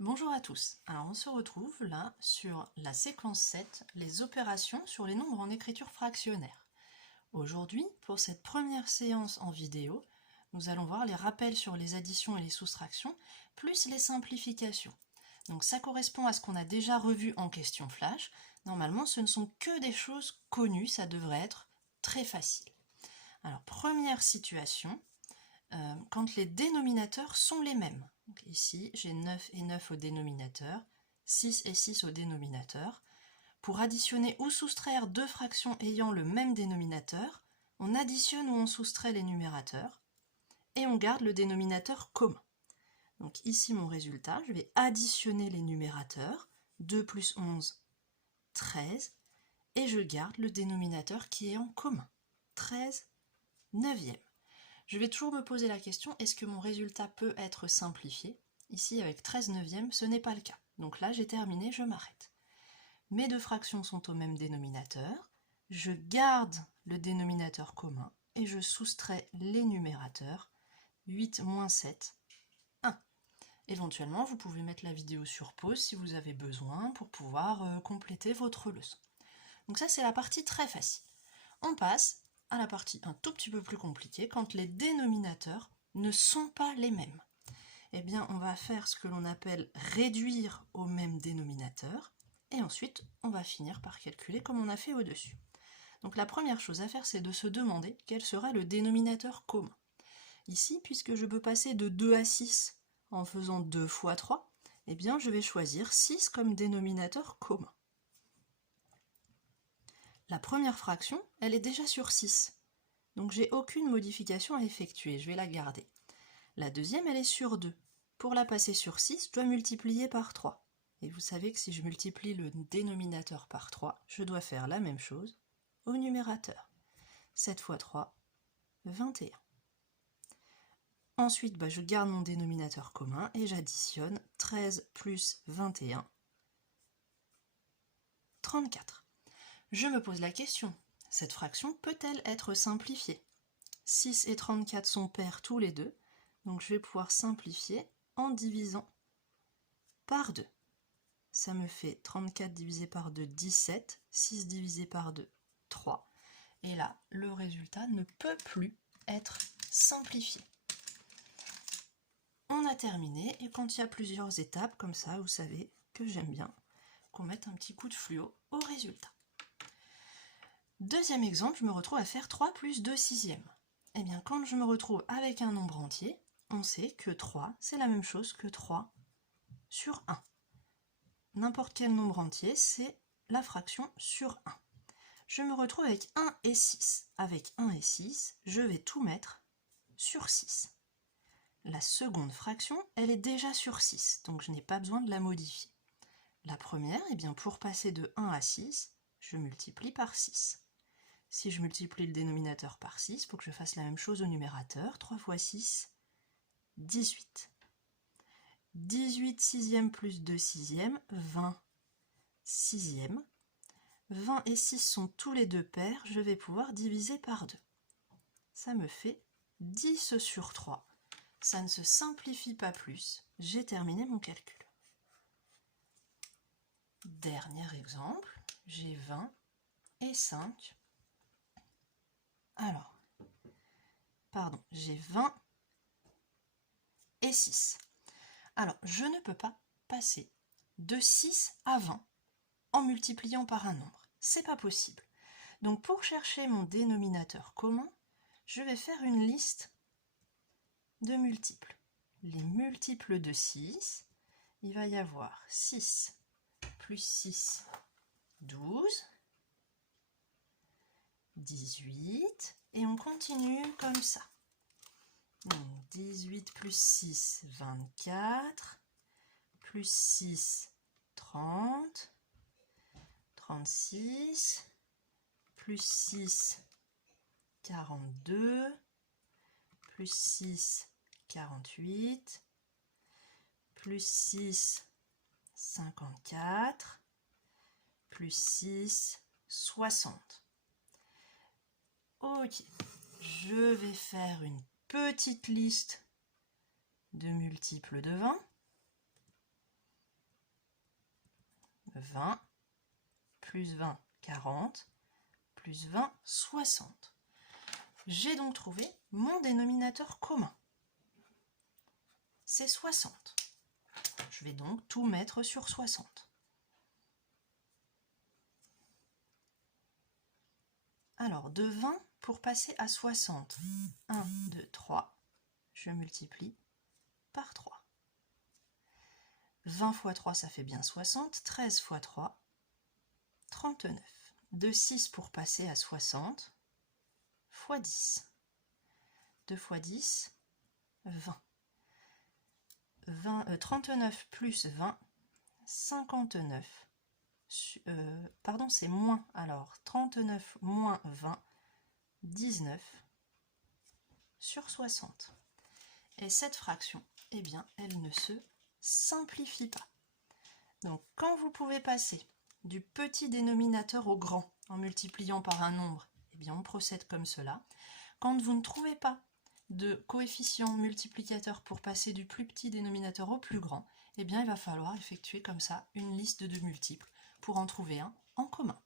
Bonjour à tous, alors on se retrouve là sur la séquence 7, les opérations sur les nombres en écriture fractionnaire. Aujourd'hui, pour cette première séance en vidéo, nous allons voir les rappels sur les additions et les soustractions, plus les simplifications. Donc ça correspond à ce qu'on a déjà revu en question flash. Normalement, ce ne sont que des choses connues, ça devrait être très facile. Alors, première situation, quand les dénominateurs sont les mêmes. Donc ici, j'ai 9 et 9 au dénominateur, 6 et 6 au dénominateur. Pour additionner ou soustraire deux fractions ayant le même dénominateur, on additionne ou on soustrait les numérateurs, et on garde le dénominateur commun. Donc ici, mon résultat, je vais additionner les numérateurs, 2 plus 11, 13, et je garde le dénominateur qui est en commun, 13 neuvième. Je vais toujours me poser la question, est-ce que mon résultat peut être simplifié? Ici, avec 13 neuvième, ce n'est pas le cas. Donc là, j'ai terminé, je m'arrête. Mes deux fractions sont au même dénominateur. Je garde le dénominateur commun et je soustrais les numérateurs. 8 moins 7, 1. Éventuellement, vous pouvez mettre la vidéo sur pause si vous avez besoin pour pouvoir compléter votre leçon. Donc ça, c'est la partie très facile. On passe à la partie un tout petit peu plus compliquée, quand les dénominateurs ne sont pas les mêmes. Eh bien, on va faire ce que l'on appelle réduire au même dénominateur, et ensuite, on va finir par calculer comme on a fait au-dessus. Donc la première chose à faire, c'est de se demander quel sera le dénominateur commun. Ici, puisque je peux passer de 2 à 6 en faisant 2 fois 3, eh bien, je vais choisir 6 comme dénominateur commun. La première fraction, elle est déjà sur 6. Donc j'ai aucune modification à effectuer, je vais la garder. La deuxième, elle est sur 2. Pour la passer sur 6, je dois multiplier par 3. Et vous savez que si je multiplie le dénominateur par 3, je dois faire la même chose au numérateur. 7 fois 3, 21. Ensuite, je garde mon dénominateur commun et j'additionne 13 plus 21, 34. Je me pose la question, cette fraction peut-elle être simplifiée? 6 et 34 sont pairs tous les deux, donc je vais pouvoir simplifier en divisant par 2. Ça me fait 34 divisé par 2, 17, 6 divisé par 2, 3. Et là, le résultat ne peut plus être simplifié. On a terminé, et quand il y a plusieurs étapes comme ça, vous savez que j'aime bien qu'on mette un petit coup de fluo au résultat. Deuxième exemple, je me retrouve à faire 3 plus 2 sixièmes. Eh bien, quand je me retrouve avec un nombre entier, on sait que 3, c'est la même chose que 3 sur 1. N'importe quel nombre entier, c'est la fraction sur 1. Je me retrouve avec 1 et 6. Avec 1 et 6, je vais tout mettre sur 6. La seconde fraction, elle est déjà sur 6, donc je n'ai pas besoin de la modifier. La première, eh bien, pour passer de 1 à 6, je multiplie par 6. Si je multiplie le dénominateur par 6, il faut que je fasse la même chose au numérateur. 3 fois 6, 18. 18 sixièmes plus 2 sixièmes, 20 sixièmes. 20 et 6 sont tous les deux pairs, je vais pouvoir diviser par 2. Ça me fait 10 sur 3. Ça ne se simplifie pas plus. J'ai terminé mon calcul. Dernier exemple, j'ai 20 et 5. Alors, j'ai 20 et 6. Alors, je ne peux pas passer de 6 à 20 en multipliant par un nombre. C'est pas possible. Donc, pour chercher mon dénominateur commun, je vais faire une liste de multiples. Les multiples de 6, il va y avoir 6 plus 6, 12, 18, et on continue comme ça. Donc 18 plus 6, 24, plus 6, 30, 36, plus 6, 42, plus 6, 48, plus 6, 54, plus 6, 60. Ok, je vais faire une petite liste de multiples de 20. 20, plus 20, 40, plus 20, 60. J'ai donc trouvé mon dénominateur commun. C'est 60. Je vais donc tout mettre sur 60. Alors, de 20 pour passer à 60, 1, 2, 3, je multiplie par 3. 20 fois 3, ça fait bien 60. 13 fois 3, 39. De 6 pour passer à 60, fois 10. 2 fois 10, 20. 39 plus 20, 59. Pardon, c'est moins. Alors, 39 moins 20, 19 sur 60. Et cette fraction, eh bien, elle ne se simplifie pas. Donc, quand vous pouvez passer du petit dénominateur au grand en multipliant par un nombre, eh bien, on procède comme cela. Quand vous ne trouvez pas de coefficient multiplicateur pour passer du plus petit dénominateur au plus grand, eh bien, il va falloir effectuer comme ça une liste de multiples pour en trouver un en commun.